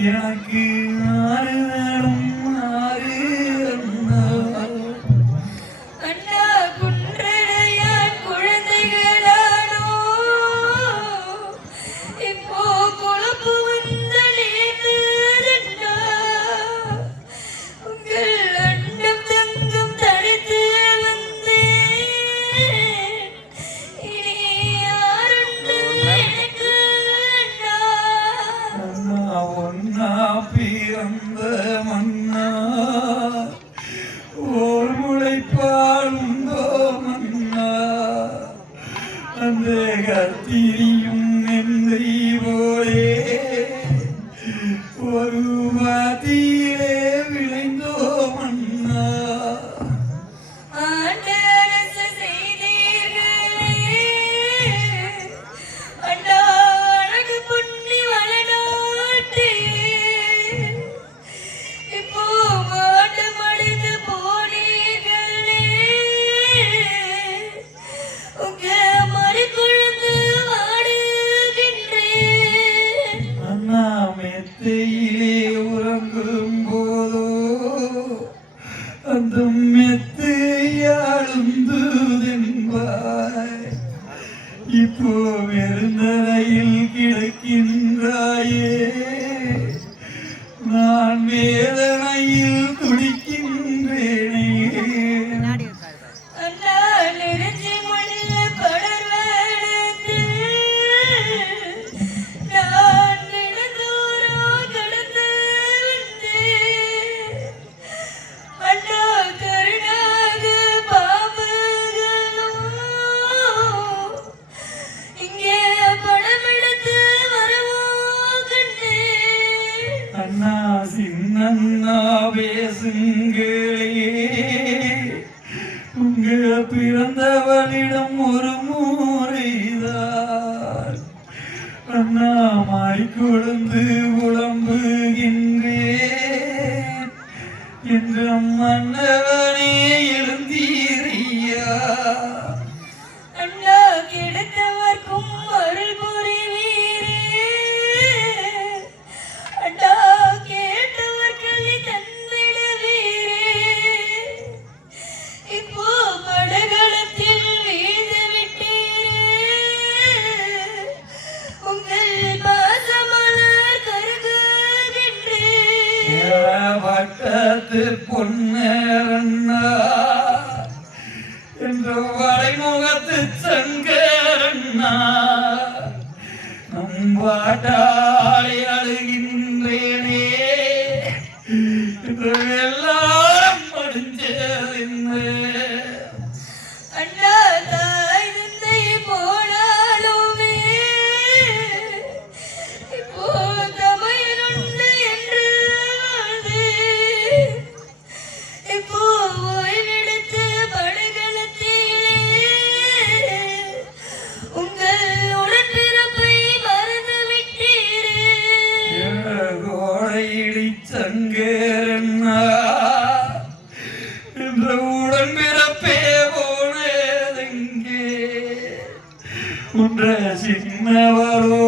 எனக்கு ஆறு തിരിയും அழுந்துதென்பாய். இப்போ வெறுந்தரையில் கிடக்கின்றாயே. நான் மேல சின்னண்ணாவே சிங்களே உங்க பிறந்தவளிடம் ஒரு மூறைதான். அண்ணா மாய்க்குழந்து காலத்து பொன்னேறண்ண என்று வரைமுகத்து சங்கரண்ணா நம்பாட்டா என்ற உடன் பிறப்பே போனதெங்கே? உன்ற சின்னவரோ